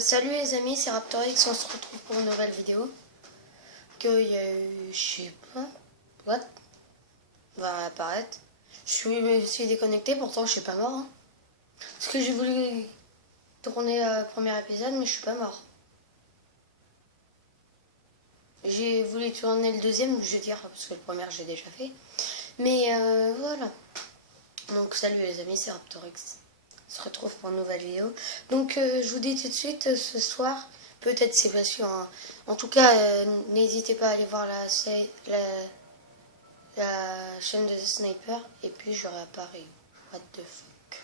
Salut les amis, c'est Raptorix, on se retrouve pour une nouvelle vidéo. Il y a eu, je sais pas, what va apparaître. Me suis déconnecté, pourtant je suis pas mort. Hein. Parce que j'ai voulu tourner le premier épisode, mais je suis pas mort. J'ai voulu tourner le deuxième, je veux dire, parce que le premier j'ai déjà fait. Mais voilà. Donc salut les amis, c'est Raptorix. On se retrouve pour une nouvelle vidéo. Donc je vous dis tout de suite, ce soir, peut-être c'est pas sûr. Hein. En tout cas, n'hésitez pas à aller voir la chaîne de The Sniper. Et puis j'aurai à Paris. What the fuck.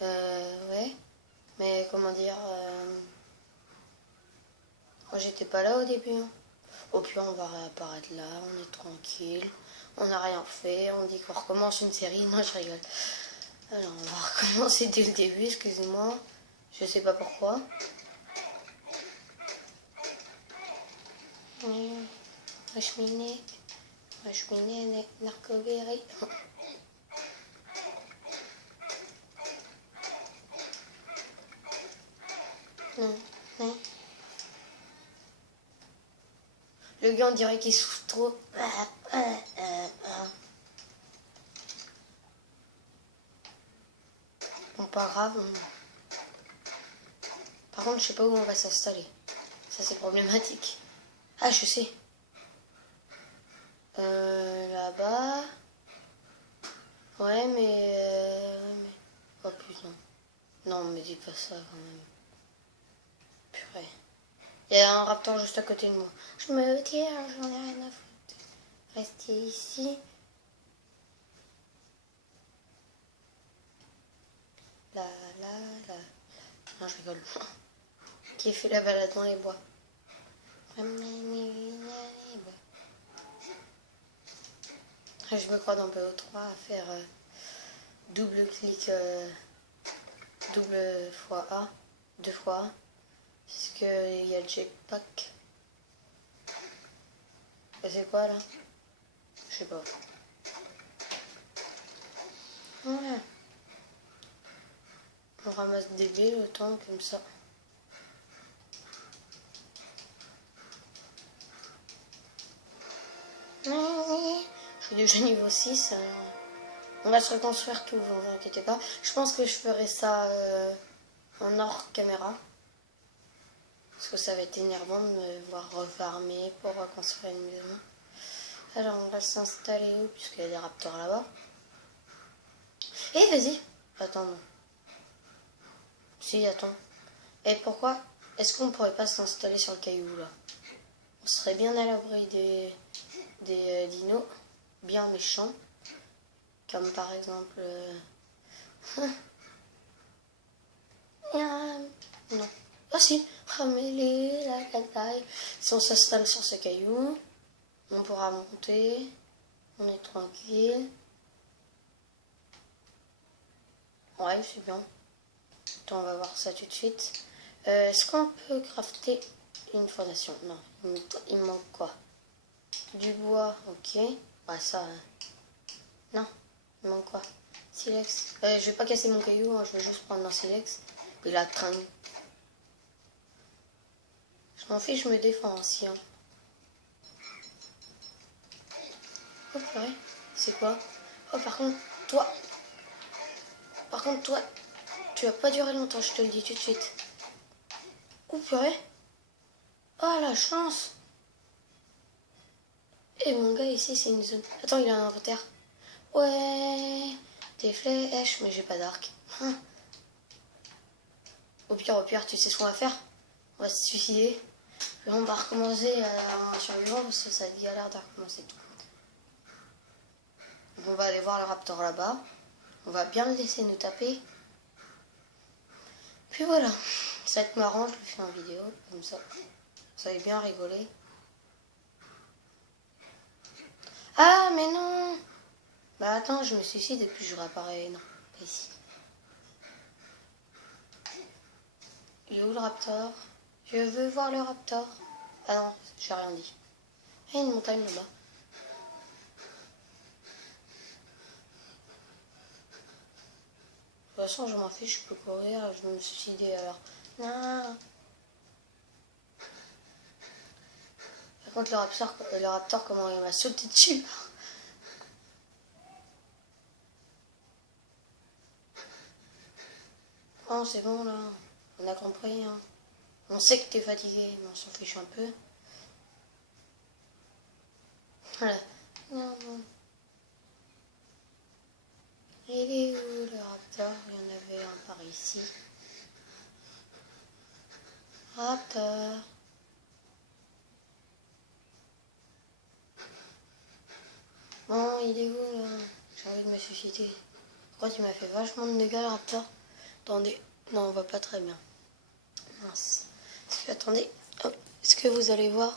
Ouais. Mais comment dire, moi j'étais pas là au début. Hein. Au pire on va réapparaître là, on est tranquille. On n'a rien fait, on dit qu'on recommence une série. Non, je rigole. Alors on va recommencer dès le début, excusez-moi. Je sais pas pourquoi. La cheminée, narcoberry. Non, non. Le gars on dirait qu'il souffre trop. Bon, pas grave. Par contre, je sais pas où on va s'installer. Ça, c'est problématique. Ah, je sais. Là-bas. Ouais, mais... Oh putain. Non, me dis pas ça quand même. Purée. Il y a un raptor juste à côté de moi. Je me tire, j'en ai rien à foutre. Rester ici. La. Non, je rigole. Qui fait la balade dans les bois. Je me crois dans BO3 à faire double clic, double fois A, deux fois A, puisqu'il y a le jetpack. Et c'est quoi là? Je sais pas. Ouais. On ramasse des billes autant comme ça. Je suis déjà niveau 6. On va se reconstruire tout, vous inquiétez pas. Je pense que je ferai ça en hors caméra. Parce que ça va être énervant de me voir refarmer pour reconstruire une maison. Alors on va s'installer où? Puisqu'il y a des raptors là-bas. Eh vas-y. Attends, non. Si, attends. Et pourquoi est-ce qu'on pourrait pas s'installer sur le caillou là? On serait bien à l'abri des dinos bien méchants. Comme par exemple... non. Ah si, rameler la cataille. Si on s'installe sur ce caillou, on pourra monter. On est tranquille. Ouais, c'est bien. Attends, on va voir ça tout de suite. Est-ce qu'on peut crafter une fondation? Non. Il me manque quoi? Du bois, ok. Ouais, ça... Non. Il manque quoi? Silex. Je vais pas casser mon caillou, hein, je vais juste prendre un silex. Il a train. Je m'en fiche, je me défends aussi. Hein. Oh purée, c'est quoi? Oh par contre, toi, tu vas pas durer longtemps, je te le dis tout de suite. Oh purée. Oh la chance. Et mon gars ici, c'est une zone. Attends, il a un inventaire. Ouais, des flèches, mais j'ai pas d'arc. Hein. Au pire, tu sais ce qu'on va faire? On va se suicider. Puis on va recommencer un survivant parce que ça galère de recommencer tout. Donc on va aller voir le raptor là-bas. On va bien le laisser nous taper. Puis voilà. Ça va être marrant, je le fais en vidéo, comme ça. Vous allez bien rigoler. Ah, mais non! Bah attends, je me suicide et puis je réapparais. Non, pas ici. Il est où le raptor? Je veux voir le raptor. Ah non, j'ai rien dit. Il y a une montagne là-bas. toute façon, je m'en fiche, je peux courir, je vais me suicider alors. Non. Par contre, le raptor, comment il m'a sauté dessus. Oh, c'est bon là. On a compris. Hein. On sait que t'es fatigué, mais on s'en fiche un peu. Voilà. Non, non. Il est où le raptor? Il y en avait un par ici. Raptor. Bon, il est où là? J'ai envie de me suicider. Je crois qu'il m'a fait vachement de dégâts le raptor. Attendez. Non, on voit pas très bien. Mince. Attendez. Hop. Est-ce que vous allez voir?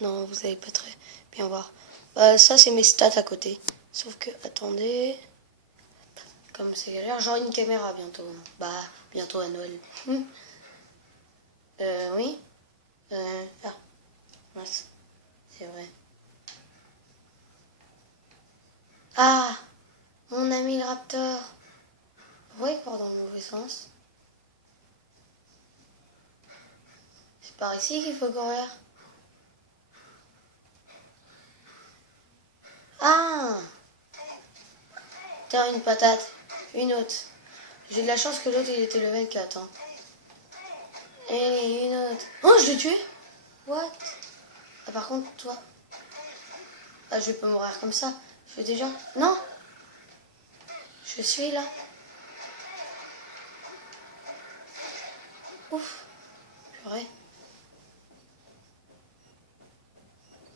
Non, vous allez pas très bien voir. Bah, ça, c'est mes stats à côté. Sauf que, attendez. Comme c'est galère, genre une caméra bientôt. Bah, bientôt à Noël. Oui. Ah, mince. C'est vrai. Ah, mon ami le raptor. Vous voyez quoi dans le mauvais sens? C'est par ici qu'il faut courir. Ah, tiens, une patate. Une autre. J'ai de la chance que l'autre, il était level 4. Hein. Et une autre. Oh, je l'ai tué. What? Ah, par contre, toi. Ah, je vais pas mourir comme ça. Je vais déjà... Non. Je suis là. Ouf. Purée.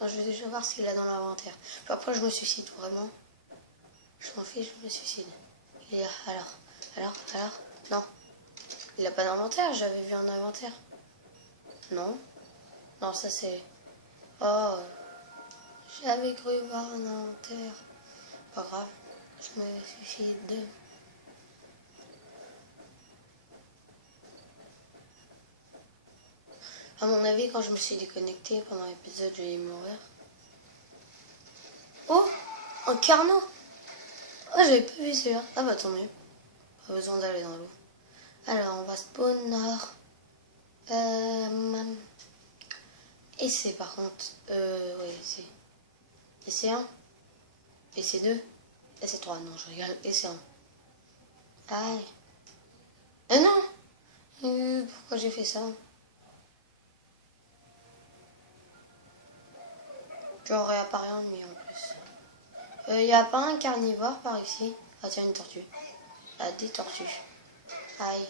Non, je vais déjà voir ce qu'il a dans l'inventaire. Puis après, je me suicide, vraiment. Je m'en fiche, je me suicide. Il est là. Alors. Non. Il a pas d'inventaire, j'avais vu un inventaire. Non. Non, ça c'est... Oh. J'avais cru voir un inventaire. Pas grave. Je me suicide. À mon avis, quand je me suis déconnectée pendant l'épisode, je vais mourir. Oh, un carnot. Oh, j'avais pas vu celui-là. Ah bah tant mieux. Pas besoin d'aller dans l'eau. Alors, on va spawn nord. Et c'est par contre... oui, c'est... Et c'est 1. Et c'est 2. Et c'est 3. Non, je rigole. Et c'est 1. Aïe. Non. Pourquoi j'ai fait ça? J'aurais apparu ennemi en plus. Y a pas un carnivore par ici? Ah tiens, une tortue. Ah, des tortues. Aïe.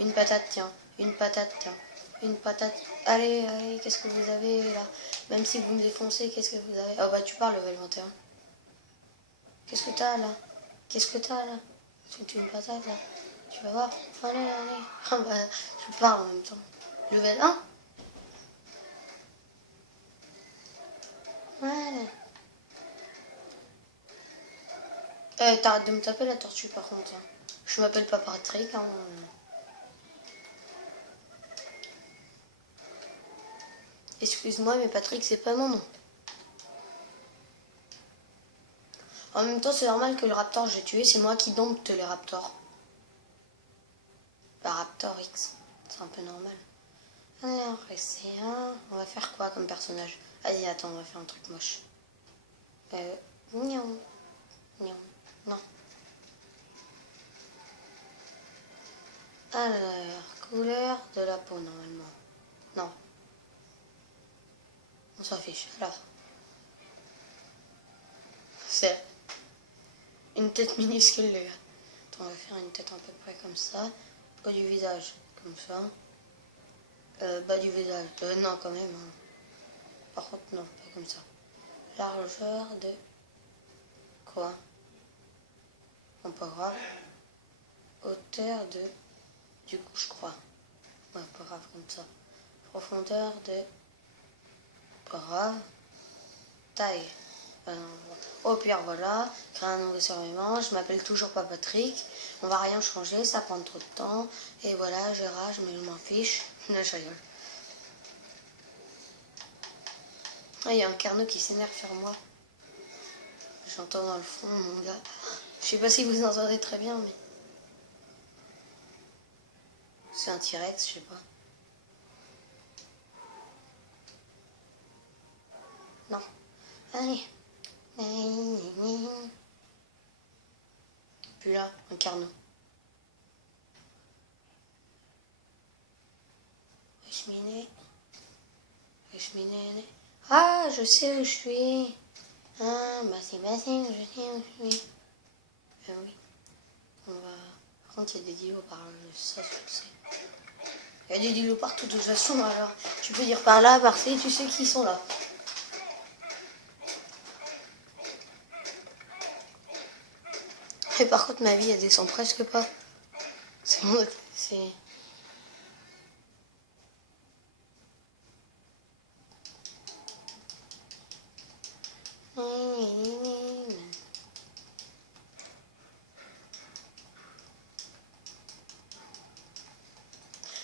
Une patate, tiens. Une patate, tiens. Une patate. Allez, qu'est-ce que vous avez là? Même si vous me défoncez, qu'est-ce que vous avez? Oh bah tu parles, level 21. Qu'est-ce que t'as là? C'est une patate là. Tu vas voir. Allez. Ah bah, tu parles en même temps. Level 1. Voilà. T'arrêtes de me taper la tortue par contre. Hein. Je m'appelle pas Patrick. Hein. Excuse-moi, mais Patrick, c'est pas mon nom. En même temps, c'est normal que le raptor j'ai tué, c'est moi qui dompte les raptors. Bah, Raptor X, c'est un peu normal. Alors, c'est un... On va faire quoi comme personnage? Vas-y, attends, on va faire un truc moche. Non. Alors, couleur de la peau, normalement. Non. On s'en fiche. Alors. C'est une tête minuscule, les gars. Attends, on va faire une tête à peu près comme ça. Haut du visage, comme ça. Bas du visage. Non, quand même. Hein. Par contre, non, pas comme ça. Largeur de... Quoi? Non, pas grave. Hauteur de... Du coup, je crois. Ouais, pas grave, comme ça. Profondeur de... Pas grave. Taille. Au pire, voilà. Créer un nouveau survivant. Je m'appelle toujours pas Patrick. On va rien changer, ça prend trop de temps. Et voilà, je rage, mais je m'en fiche. Là, je rigole. Ah, il y a un carnot qui s'énerve sur moi. J'entends dans le fond, mon gars. Je sais pas si vous entendez très bien, mais... C'est un T-Rex, je sais pas. Non. Allez. Puis là, un carnot. Cheminée. Ah, je sais où je suis. Ah, bah c'est je sais où je suis. Oui. On va... Par contre, il y a des dilos par là, ça, je le sais. Il y a des dilos partout de toute façon, alors tu peux dire par là, par-ci, tu sais qui sont là. Et par contre, ma vie, elle descend presque pas. C'est bon, c'est...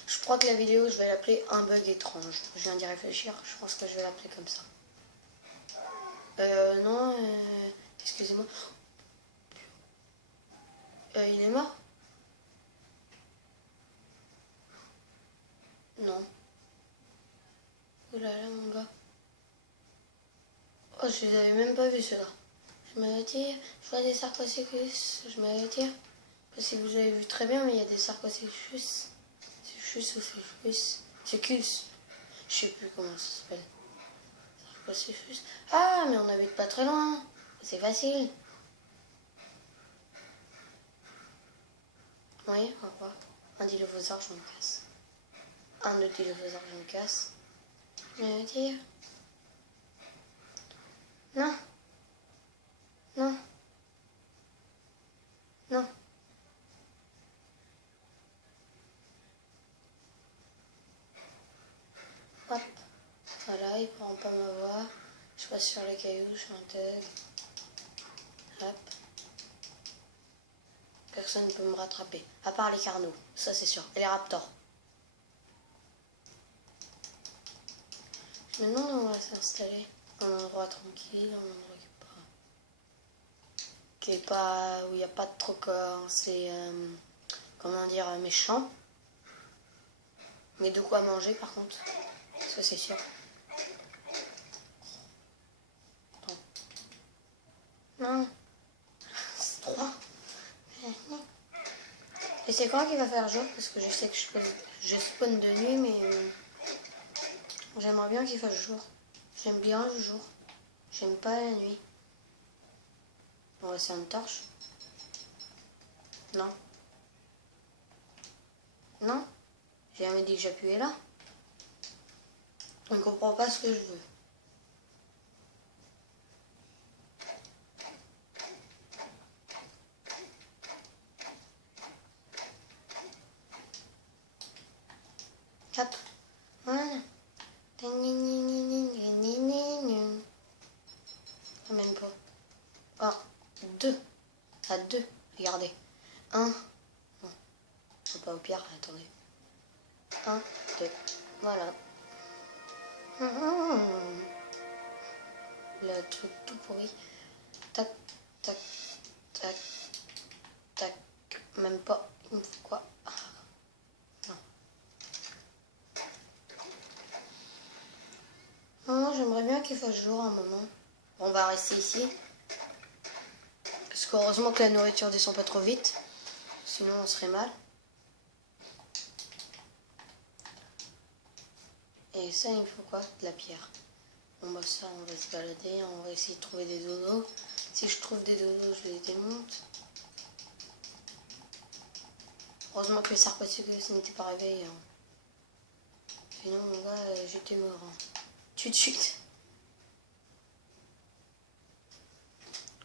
Je crois que la vidéo, je vais l'appeler un bug étrange. Je viens d'y réfléchir, je pense que je vais l'appeler comme ça. Non, excusez-moi. Il est mort? Non. Oh là là, mon gars. Oh, je les avais même pas vus, ceux-là. Je me retire. Je vois des sarcophagus. Je me retire. Parce que vous avez vu très bien, mais il y a des sarcophagus. C'est chus ou c'est chus? C'est cus. Je sais plus comment ça s'appelle. Sarcophagus. Ah, mais on habite pas très loin. C'est facile. Oui, au revoir. Un dilophosaure, je me casse. Un autre dilophosaure, je me casse. Je me retire. Non. Non. Non. Hop. Voilà, ils pourront pas m'avoir. Je passe sur les cailloux, je fais un tug. Hop. Personne ne peut me rattraper. À part les carnaux, ça c'est sûr. Et les raptors. Maintenant, on va s'installer dans un endroit tranquille, un endroit qui est pas où il n'y a pas de trop corps. C'est, comment dire, méchant. Mais de quoi manger par contre. Ça c'est sûr. Attends. Non. C'est 3. Et c'est quand qu'il va faire jour? Parce que je sais que je spawn de nuit, mais j'aimerais bien qu'il fasse jour. J'aime bien le jour. J'aime pas la nuit. On va faire une torche. Non. Non. J'ai jamais dit que j'appuyais là. On ne comprend pas ce que je veux. Hop. Voilà. Même pas. Ah, 2. À 2. Regardez. 1. Non. Faut pas au pire. Attendez. 1, 2. Voilà. Le truc tout pourri. Tac, tac, tac, tac. Même pas. Il me faut quoi? Non. Non, j'aimerais bien qu'il fasse jour un moment. On va rester ici. Parce qu'heureusement que la nourriture descend pas trop vite. Sinon on serait mal. Et ça, il me faut quoi? De la pierre. Bon bah ça, on va se balader. On va essayer de trouver des dodos. Si je trouve des dodos, je les démonte. Heureusement que le sarcophagus n'était pas réveillé. Hein. Sinon, mon gars, j'étais mort. Hein. Tout de suite.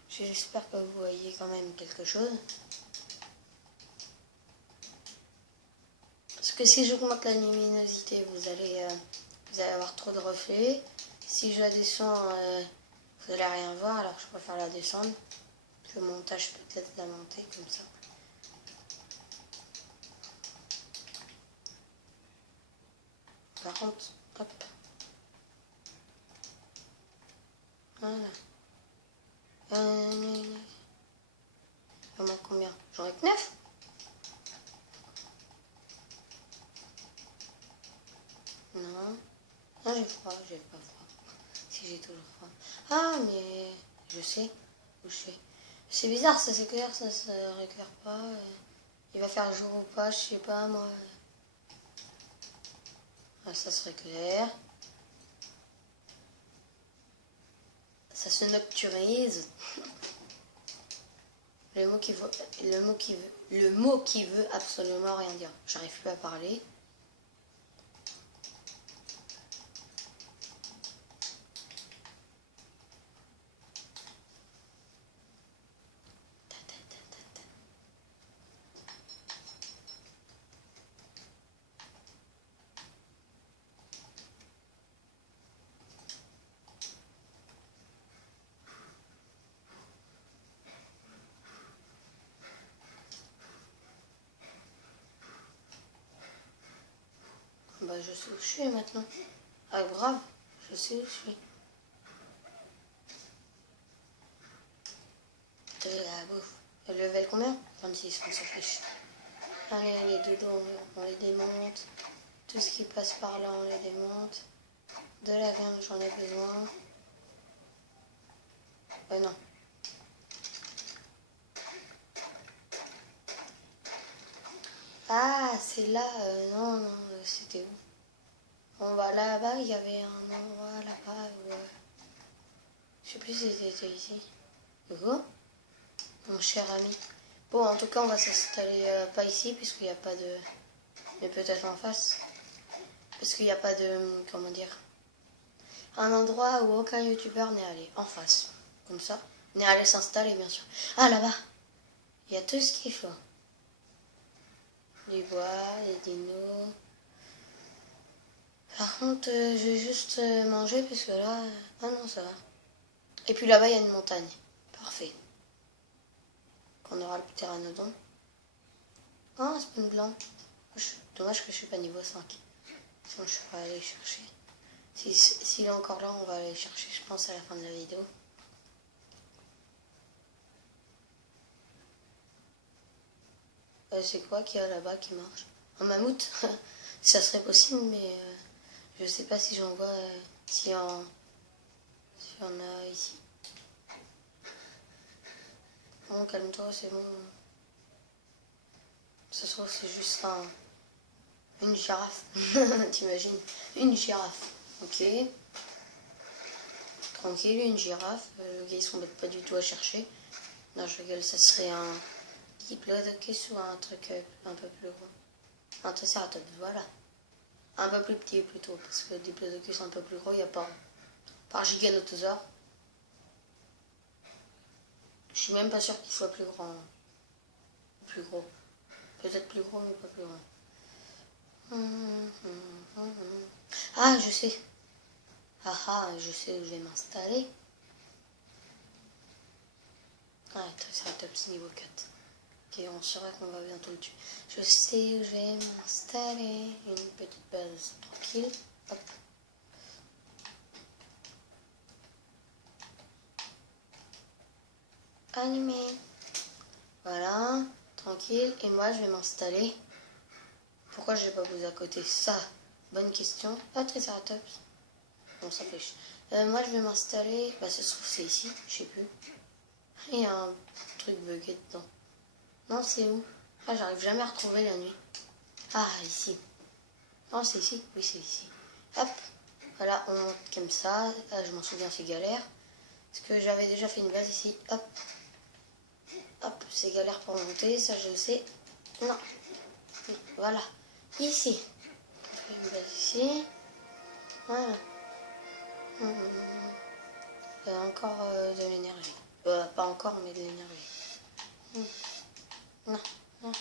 J'espère que vous voyez quand même quelque chose. Parce que si j'augmente la luminosité, vous allez avoir trop de reflets. Si je la descends, vous allez rien voir, alors je préfère la descendre. Le montage peut-être la monter comme ça. Par contre, hop. Voilà. Non, j'ai froid, j'ai pas froid. Si j'ai toujours froid. Ah, mais je sais où je suis. C'est bizarre, ça s'éclaire, ça s'éclaire pas. Il va faire jour ou pas, je sais pas moi. Ah, ça se réclaire. Ça se nocturise. Le mot qui veut absolument rien dire. J'arrive plus à parler. Bah, je sais où je suis maintenant. Ah, grave, je sais où je suis. De la bouffe. Le level combien? 26, on s'en fiche. Allez, les dodos, on les démonte. Tout ce qui passe par là, on les démonte. De la viande, j'en ai besoin. Non. Ah, c'est là. Non, non, c'était où? On va là-bas, il y avait un endroit là-bas. Je sais plus si c'était ici. Coucou, mon cher ami. Bon, en tout cas, on va s'installer pas ici, puisqu'il n'y a pas de... Mais peut-être en face. Parce qu'il n'y a pas de... Comment dire? Un endroit où aucun youtubeur n'est allé. En face. Comme ça. N'est allé s'installer, bien sûr. Ah, là-bas. Il y a tout ce qu'il faut. Du bois, des dinos. Par contre, je vais juste manger, parce que là... Ah non, ça va. Et puis là-bas, il y a une montagne. Parfait. Qu'on aura le pteranodon. Ah, un spawn blanc. Dommage que je suis pas niveau 5. Sinon, je pourrais aller chercher. S'il est encore là, on va aller chercher, je pense, à la fin de la vidéo. C'est quoi qu'il y a là-bas qui marche? Un mammouth. Ça serait possible, mais je sais pas si j'en vois, s'il y en a ici. Bon, calme-toi, c'est bon. Ça se trouve, c'est juste une girafe. T'imagines? Une girafe. Ok. Tranquille, une girafe. Le gars, il s'embête pas du tout à chercher. Non, je rigole, ça serait un diplodocus ou un truc un peu plus gros. Un triceratops, voilà. Un peu plus petit plutôt, parce que diplodocus un peu plus gros, il n'y a pas. Par giganotosaure. Je suis même pas sûr qu'il soit plus grand. Plus gros. Peut-être plus gros, mais pas plus grand. Ah, je sais. Ah ah, je sais où je vais m'installer. Ah, Triceratops niveau 4. Ok, on saura qu'on va bientôt le tuer. Je sais où je vais m'installer. Une petite base tranquille. Hop. Animé. Voilà, tranquille. Et moi, je vais m'installer. Pourquoi je l'ai pas posé à côté? Ça, bonne question. Ah, Triceratops. Bon, ça pêche. Moi, je vais m'installer. Bah, ça se trouve, c'est ici. Je sais plus. Il y a un truc bugué dedans. Non, c'est où? Ah, j'arrive jamais à retrouver la nuit. Ah, ici. Non, c'est ici. Oui, c'est ici. Hop. Voilà, on monte comme ça. Ah, je m'en souviens, c'est galère. Parce que j'avais déjà fait une base ici. Hop. Hop, c'est galère pour monter. Ça, je le sais. Non. Voilà. Ici. Une base ici. Voilà. Encore de l'énergie. Pas encore, mais de l'énergie. Non, non.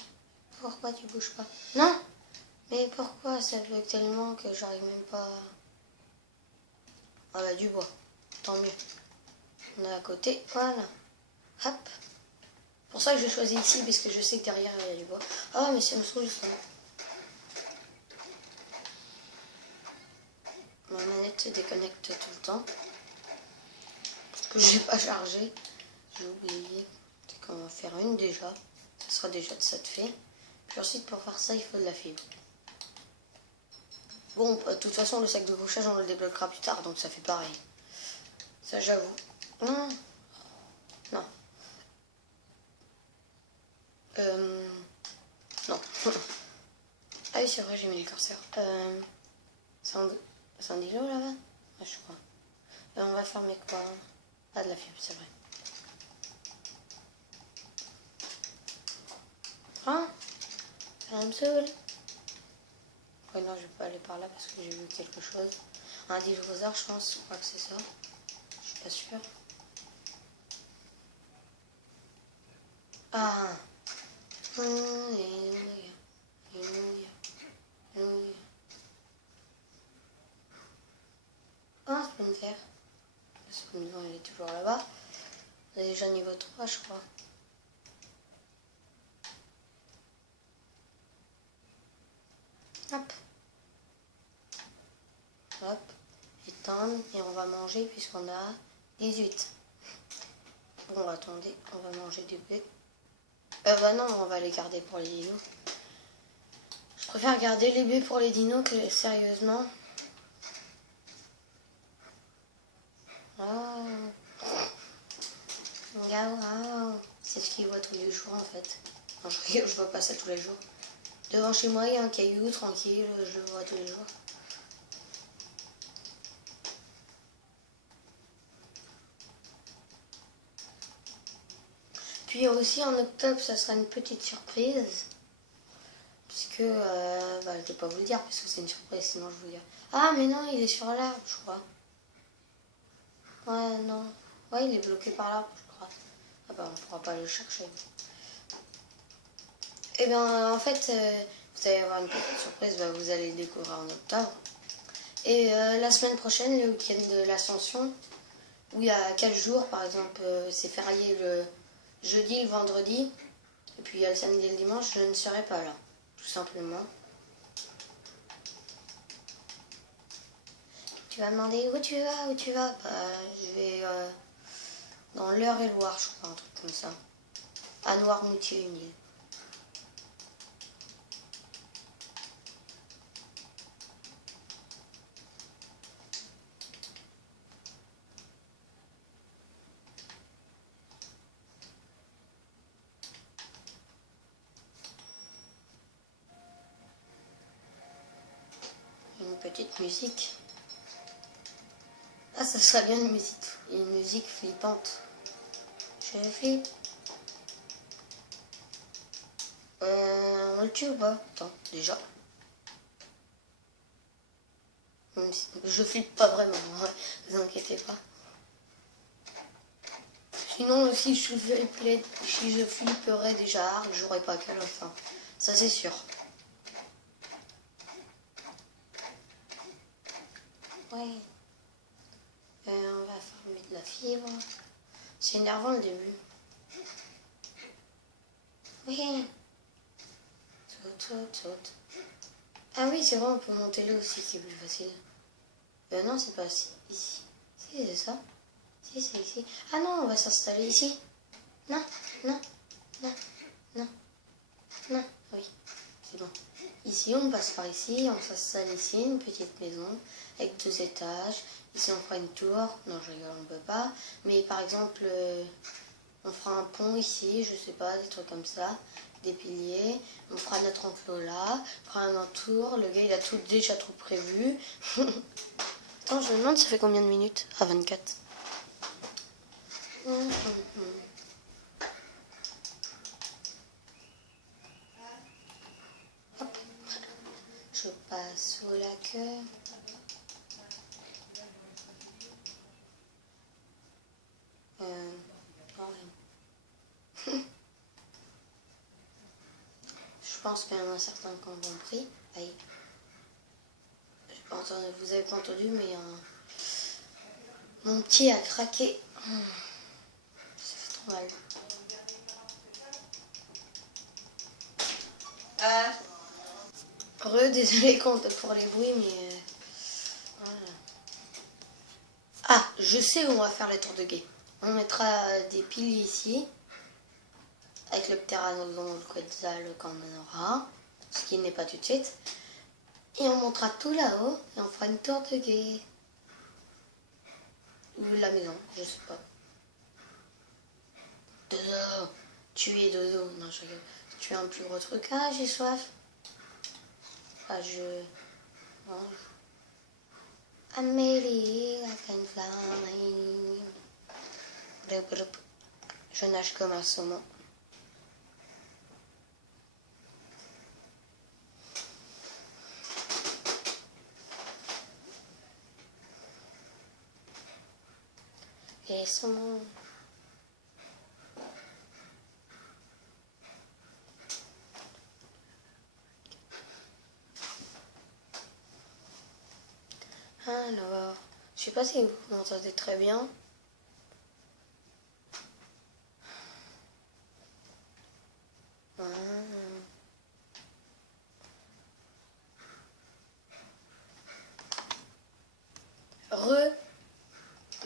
Pourquoi tu bouges pas? Non. Mais pourquoi ça bug tellement que j'arrive même pas... Ah bah du bois. Tant mieux. On est à côté. Voilà. Hop. Pour ça que je choisis ici, parce que je sais que derrière il y a du bois. Ah mais ça me saoule ça. Ma manette se déconnecte tout le temps. Parce que je n'ai pas chargé. J'ai oublié. C'est qu'on va faire une déjà. Ça sera déjà de ça de fait. Puis ensuite pour faire ça il faut de la fibre. Bon, de toute façon, le sac de couchage, on le débloquera plus tard, donc ça fait pareil. Ça, j'avoue. Non. Non. Non. Ah oui, c'est vrai, j'ai mis le curseur. C'est un îlot là-bas? Ah, je crois. On va fermer quoi? Ah, de la fibre, c'est vrai. Hein? Ça me saoule. Ouais, non, je vais pas aller par là parce que j'ai vu quelque chose. Un dinosaure, je pense. Je crois que c'est ça. Je suis pas sûre. Ah! Ah, ça peut me faire. Le spawn, il est toujours là-bas. On est déjà niveau 3, je crois. Hop. Hop. Éteindre. Et on va manger puisqu'on a 18. Bon, attendez. On va manger du bœuf. Bah non, on va les garder pour les dinos. Je préfère garder les baies pour les dinos que sérieusement. Oh. Wow. C'est ce qu'ils voient tous les jours en fait. Non, je vois pas ça tous les jours. Devant chez moi, il y a un caillou tranquille, je le vois tous les jours. Puis aussi en octobre, ça sera une petite surprise. Puisque, bah, je ne vais pas vous le dire parce que c'est une surprise, sinon je vous dis. Ah, mais non, il est sur l'arbre, je crois. Ouais, non. Ouais, il est bloqué par l'arbre, je crois. Ah bah, on pourra pas le chercher. Et bien, en fait, vous allez avoir une petite surprise, bah, vous allez le découvrir en octobre. Et la semaine prochaine, le week-end de l'Ascension, où il y a 4 jours, par exemple, c'est férié le jeudi, le vendredi, et puis il y a le samedi et le dimanche, je ne serai pas là, tout simplement. Tu vas me demander où tu vas, où tu vas? Bah, je vais dans l'Eure-et-Loir, je crois, un truc comme ça. À Noirmoutier, une île. Une petite musique. Ah, ça serait bien une musique flippante. Je flippe. On le tue ou pas? Attends, déjà. Je flippe pas vraiment, ouais, ne vous inquiétez pas. Sinon, si je flipperais déjà, j'aurais pas qu'à la fin. Ça, c'est sûr. Ouais. On va farmer de la fibre. C'est énervant le début. Oui. Saute. Ah oui, c'est vrai, on peut monter là aussi, c'est plus facile. Non, c'est pas ici. Si, c'est ça. Si, c'est ici. Ah non, on va s'installer ici. Non. Oui, c'est bon. Ici, on passe par ici, on s'installe ici, une petite maison avec 2 étages. Ici, on fera une tour. Non, je rigole, on peut pas. Mais par exemple, on fera un pont ici, je sais pas, des trucs comme ça. Des piliers. On fera notre enclos là. On fera un tour. Le gars, il a déjà tout prévu. Attends, je me demande, ça fait combien de minutes? Ah, 24. Hop. Je passe au lac. Je pense qu'il y en a certains qui ont compris. Aïe. Vous avez pas entendu, mais mon pied a craqué. Ça fait trop mal. Désolé pour les bruits, mais... voilà. Ah, je sais où on va faire la tour de guet. On mettra des piliers ici, avec le pteranodon, le quetzal quand on en aura, ce qui n'est pas tout de suite. Et on montera tout là-haut et on fera une tour de guet. Ou la maison, je sais pas. Dodo, tu es dodo. Non, je rigole. Tu as un plus gros truc. Ah, j'ai soif. Ah, je... Non. Amélie, I can fly. Je nage comme un saumon. Les saumons. Alors, je sais pas si vous m'entendez très bien.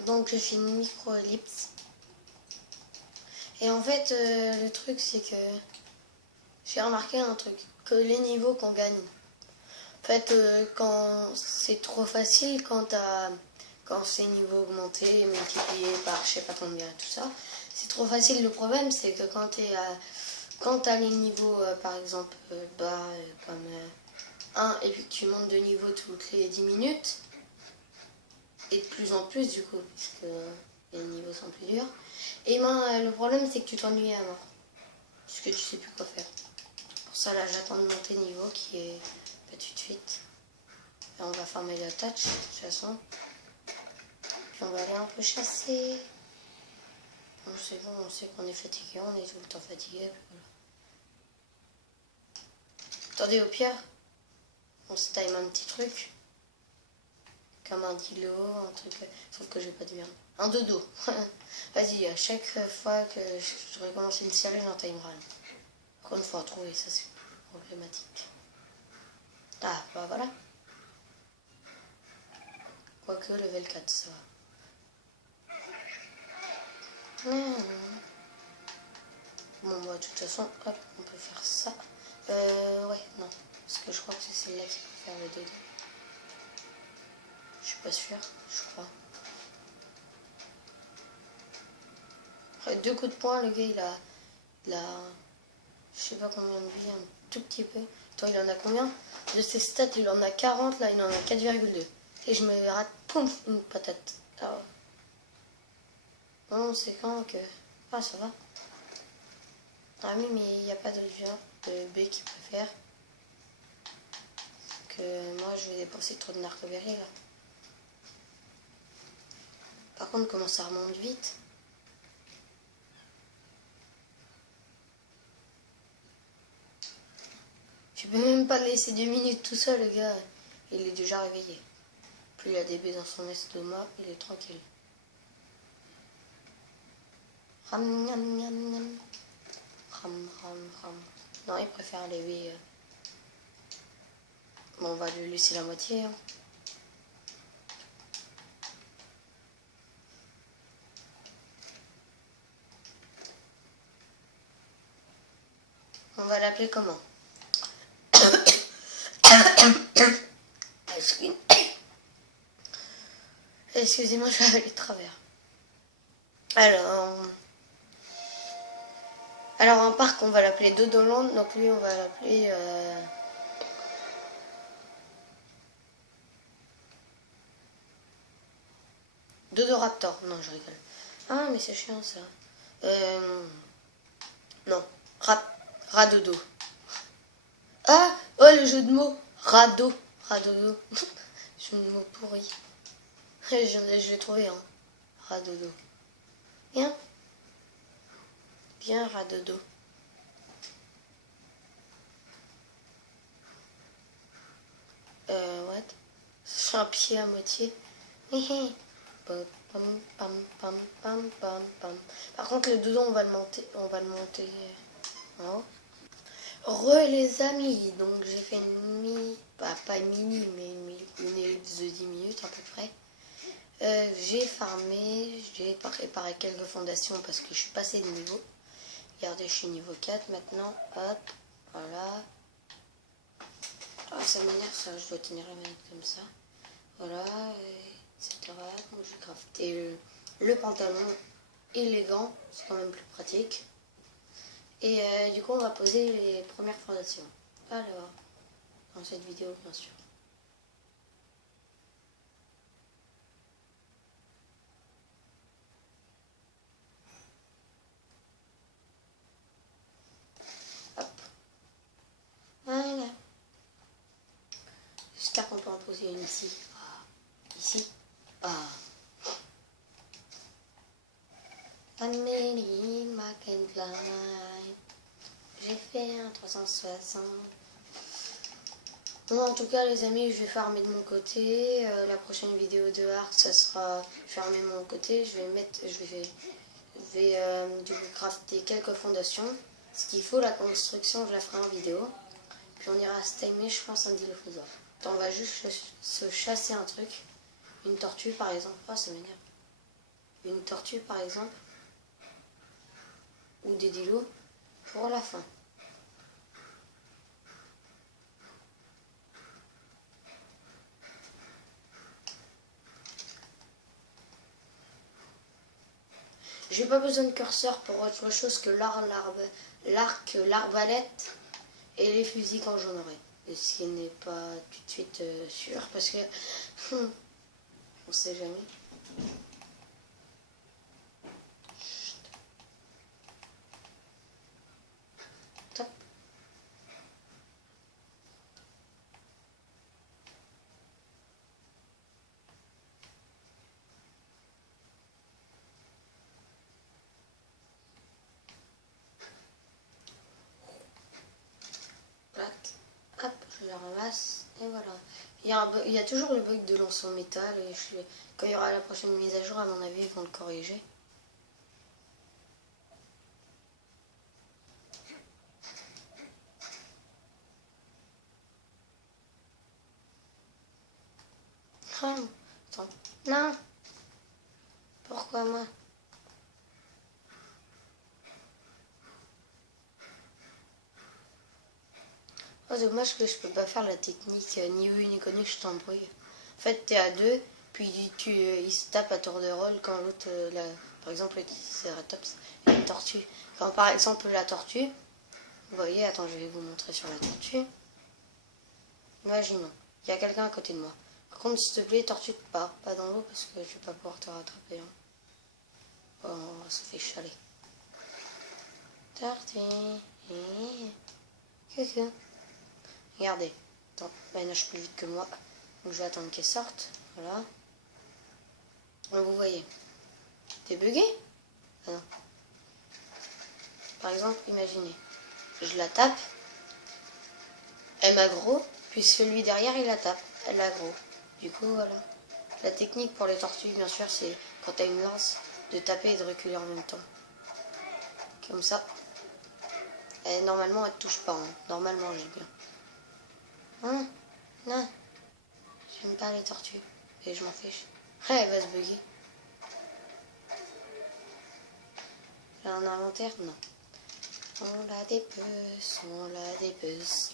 Donc je fais une micro-ellipse. Et en fait, le truc c'est que j'ai remarqué un truc, que les niveaux qu'on gagne, en fait, quand c'est trop facile, quand c'est niveau augmenté, multiplié par je sais pas combien, tout ça, c'est trop facile. Le problème, c'est que quand t'as les niveaux, par exemple, bas, comme 1, et puis que tu montes de niveau toutes les 10 minutes, et de plus en plus, du coup, puisque les niveaux sont plus durs, et ben, le problème, c'est que tu t'ennuies à mort, parce que tu sais plus quoi faire. Pour ça, là, j'attends de monter niveau, qui est pas tout de suite. Et on va farmer le touch, de toute façon. Puis on va aller un peu chasser. Bon, c'est bon, on sait qu'on est fatigué, on est tout le temps fatigué. Voilà. Attendez, au pire, on se time un petit truc. Comme un dilo, un truc. Sauf que j'ai pas de viande. Un dodo. Vas-y, à chaque fois que je recommence une série, j'en timera. Par contre, il faut en trouver, ça c'est problématique. Ah, bah voilà. Quoique, level 4, ça va. Bon, bah, de toute façon, hop, on peut faire ça. Ouais, non. Parce que je crois que c'est celle-là qui peut faire le dodo. Je suis pas sûre, je crois. Après 2 coups de poing, le gars, il a je sais pas combien de vie, un tout petit peu. Toi, il en a combien? De ses stats, il en a 40, là, il en a 4,2. Et je me rate, poum, une patate. Ah ouais. Bon, c'est quand que... Ah, ça va. Ah oui, mais il n'y a pas d'autre viande de B qui préfère. Que moi, je vais dépenser trop de narcoberry, là. Par contre, comment ça remonte vite? Tu peux même pas le laisser 2 minutes tout seul, le gars. Il est déjà réveillé. Plus il a des baies dans son estomac, il est tranquille. Ram, niam, niam, niam. Ram, ram, ram. Non, il préfère les baies. Bon, on va lui laisser la moitié. Hein. On va l'appeler comment? Excusez-moi, je vais aller de travers. Alors un parc, on va l'appeler Dodoland. Donc lui, on va l'appeler... Dodoraptor. Non, je rigole. Ah, mais c'est chiant, ça. Non. Radodo. Ah, oh, le jeu de mots. Radodo. Jeu de mots pourri. Je l'ai trouvé, hein. Radodo. Bien. Bien, Radodo. What? C'est un pied à moitié. Par contre, le dodo, on va le monter. En haut. Les amis, donc j'ai fait pas une mini, mais une ellipse de 10 minutes à peu près. J'ai farmé, j'ai préparé quelques fondations parce que je suis passé de niveau. Regardez, je suis niveau 4 maintenant. Hop, voilà. ça m'énerve, ça, je dois tenir la manette comme ça. Voilà, etc. Donc je vais crafter le pantalon et les gants, c'est quand même plus pratique. Et du coup, on va poser les premières fondations. Alors, dans cette vidéo, bien sûr. Hop. Voilà. J'espère qu'on peut en poser une ici. Ah. Ici. Ah. Amélie McEntline. J'ai fait un 360. Bon, en tout cas, les amis, je vais farmer de mon côté. La prochaine vidéo de Arc, ça sera farmer de mon côté. Je vais du coup crafter quelques fondations. Ce qu'il faut, la construction, je la ferai en vidéo. Puis on ira se timer, je pense, un dilophosaure. On va juste se chasser un truc. Une tortue, par exemple. Oh, ça m'énerve. Une tortue, par exemple. Ou des dilos pour la fin. J'ai pas besoin de curseur pour autre chose que l'arc, l'arbalète et les fusils quand j'en aurai. Ce qui n'est pas tout de suite sûr parce que on sait jamais. Top. Hop, je la ramasse et voilà. Il y a toujours le bug de lance en métal et quand il y aura la prochaine mise à jour, à mon avis, ils vont le corriger. Ah, attends. Non. Pourquoi moi? Oh, dommage que je peux pas faire la technique ni vu ni connu, je t'embrouille. En fait, t'es à deux, puis ils se tapent à tour de rôle quand l'autre, par exemple, le Triceratops et une tortue. Quand par exemple la tortue, vous voyez, attends, je vais vous montrer sur la tortue. Imaginons, il y a quelqu'un à côté de moi. Par contre, s'il te plaît, tortue, pas dans l'eau parce que je vais pas pouvoir te rattraper. Hein. Oh, ça fait chaler. Tortue. Coucou. Regardez. Attends, elle nage plus vite que moi. Donc je vais attendre qu'elle sorte. Voilà. Donc vous voyez. T'es bugué? Ah non. Par exemple, imaginez. Je la tape. Elle m'aggro. Puis celui derrière, il la tape. Elle l'aggro. Du coup, voilà. La technique pour les tortues, bien sûr, c'est quand t'as une lance, de taper et de reculer en même temps. Comme ça. Et normalement, elle ne touche pas. Hein. Normalement, j'ai bien. Hein? Non. J'aime pas les tortues. Et je m'en fiche. Elle va se bugger. J'ai un inventaire? Non. On l'a des puces, on l'a des puces.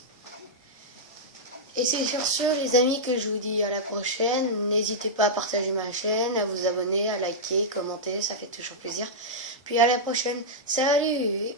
Et c'est sur ce, les amis, que je vous dis à la prochaine. N'hésitez pas à partager ma chaîne, à vous abonner, à liker, commenter, ça fait toujours plaisir. Puis à la prochaine. Salut!